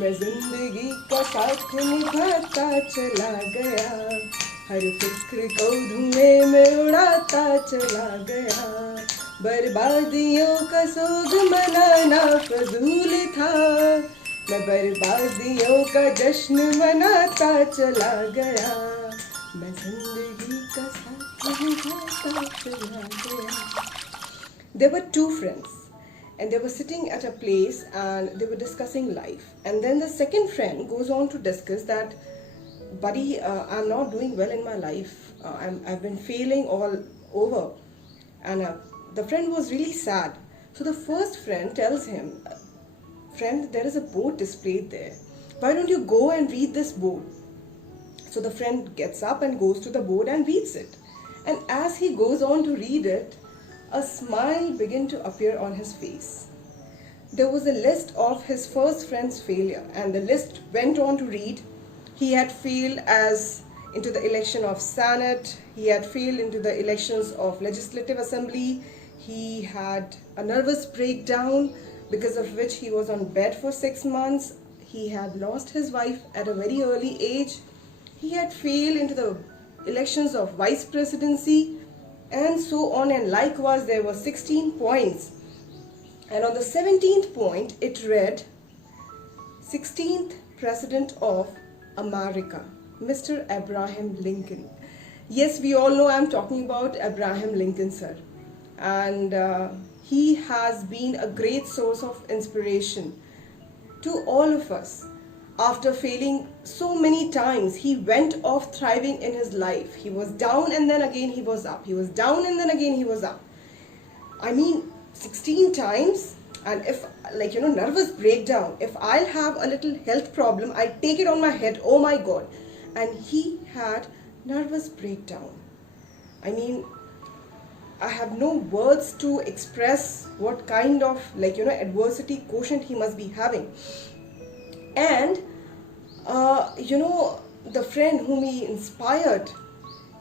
मैं जिंदगी का साथ निभाता चला गया, हर फिक्र को धुएं में उड़ाता चला गया। बर्बादियों का सोग मनाना फजूल था, मैं बर्बादियों का जश्न मनाता चला गया। मैं जिंदगी का साथ निभाता चला गया। There were two friends, and they were sitting at a place and they were discussing life. And then the second friend goes on to discuss that, buddy, I'm not doing well in my life. I've been failing all over. And the friend was really sad. So the first friend tells him, friend, there is a board displayed there. Why don't you go and read this board? So the friend gets up and goes to the board and reads it. And as he goes on to read it, a smile began to appear on his face. There was a list of his first friend's failure, and the list went on to read: he had failed as into the election of Senate, he had failed into the elections of Legislative Assembly, he had a nervous breakdown because of which he was on bed for 6 months, he had lost his wife at a very early age, he had failed into the elections of vice presidency, and so on. And likewise there were 16 points, and on the 17th point it read, 16th President of America, Mr. Abraham Lincoln. Yes, we all know I'm talking about Abraham Lincoln, sir, and he has been a great source of inspiration to all of us. After failing so many times, he went off thriving in his life. He was down and then again he was up. He was down and then again he was up. I mean, 16 times. And if, like, nervous breakdown, if I'll have a little health problem, I take it on my head, oh my God. And he had nervous breakdown. I mean, I have no words to express what kind of, adversity quotient he must be having. And the friend whom he inspired,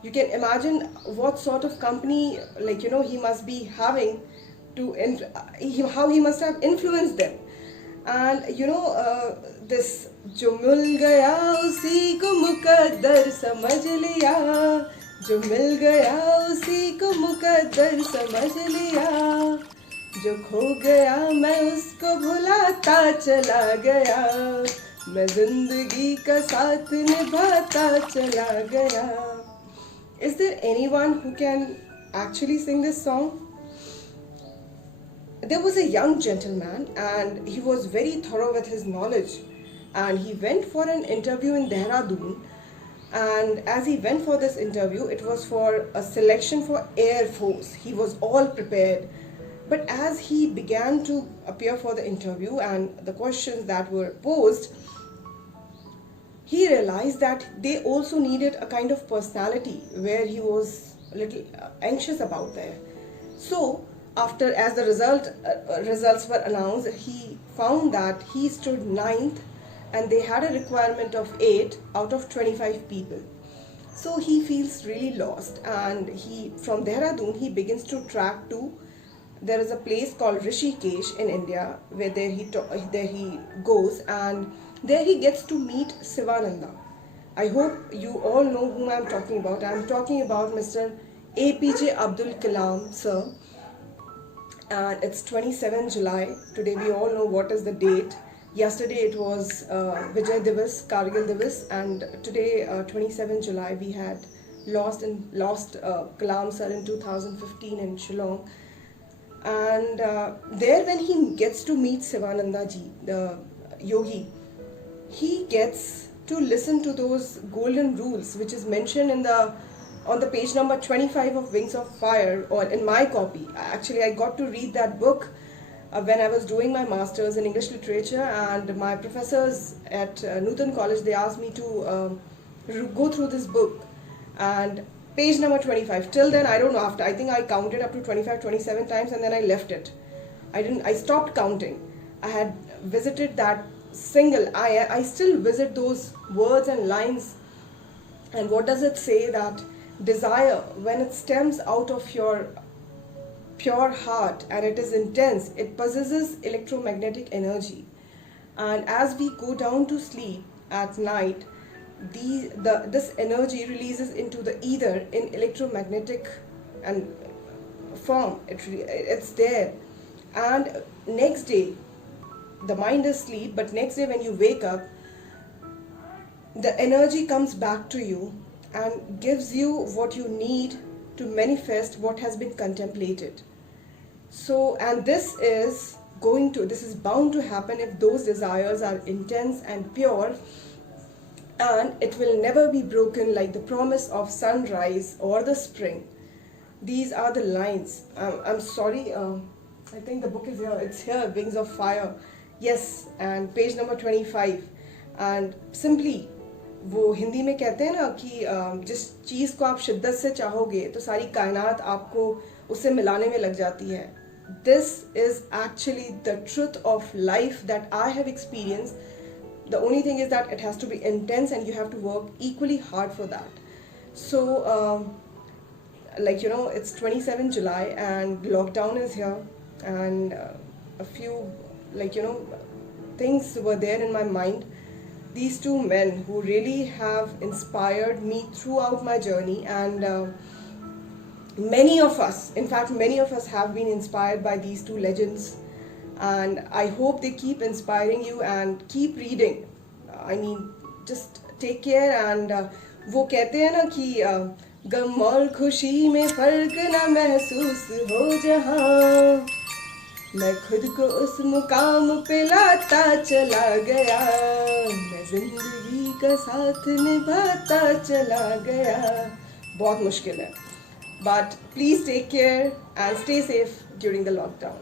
you can imagine what sort of company he must be having to how he must have influenced them. And this जो मिल गया उसी को मुकद्दर समझ लिया, जो मिल गया उसी को मुकद्दर समझ लिया, जो खो गया मैं उसको भुलाता चला गया, मैं जिंदगी का साथ निभाता चला गया. Is there anyone who can actually sing this song? There was a young gentleman and he was very thorough with his knowledge, and he went for an interview in Dehradun. And as he went for this interview, it was for a selection for Air Force. He was all prepared. But as he began to appear for the interview and the questions that were posed, he realized that they also needed a kind of personality where he was a little anxious about there. So after, as the results were announced, he found that he stood ninth and they had a requirement of 8 out of 25 people. So he feels really lost, and from Dehradun he begins to track to, there is a place called Rishikesh in India where there he goes, and there he gets to meet Sivananda. I hope you all know whom I am talking about. I am talking about Mr. APJ Abdul Kalam, sir. And it's 27 July. Today we all know what is the date. Yesterday it was Vijay Diwas, Kargil Diwas, and today 27 July we had lost Kalam sir in 2015 in Shillong. And there when he gets to meet Sivananda ji, the yogi, he gets to listen to those golden rules which is mentioned on the page number 25 of Wings of Fire, or in my copy. Actually, I got to read that book when I was doing my masters in English literature, and my professors at Nutan College, they asked me to go through this book. And page number 25, till then I don't know, I think I counted up to 25, 27 times, and then I left it. I stopped counting. I had visited that I still visit those words and lines. And what does it say? That desire, when it stems out of your pure heart and it is intense, it possesses electromagnetic energy. And as we go down to sleep at night, this energy releases into the ether in electromagnetic and form. It's there. And next day, the mind is asleep, but next day when you wake up, the energy comes back to you and gives you what you need to manifest what has been contemplated. So, and this is bound to happen if those desires are intense and pure, and it will never be broken like the promise of sunrise or the spring. These are the lines. I'm sorry, I think the book is here. It's here, Wings of Fire. Yes, and page number 25. And simply, वो हिंदी में कहते हैं ना कि जिस चीज़ को आप शिद्दत से चाहोगे तो सारी कायनात आपको उससे मिलाने में लग जाती है. This is actually the truth of life that I have experienced. The only thing is that it has to be intense and you have to work equally hard for that. So, like, you know, it's 27 July and lockdown is here, and a few, like, you know, things were there in my mind. These two men who really have inspired me throughout my journey, and many of us, in fact, many of us have been inspired by these two legends, and I hope they keep inspiring you and keep reading. I mean, just take care. And वो कहते हैं ना कि गम और खुशी में फर्क ना महसूस हो जहाँ, मैं खुद को उस मुकाम पे लाता चला गया, मैं जिंदगी का साथ निभाता चला गया. बहुत मुश्किल है, but please take care and stay safe during the lockdown.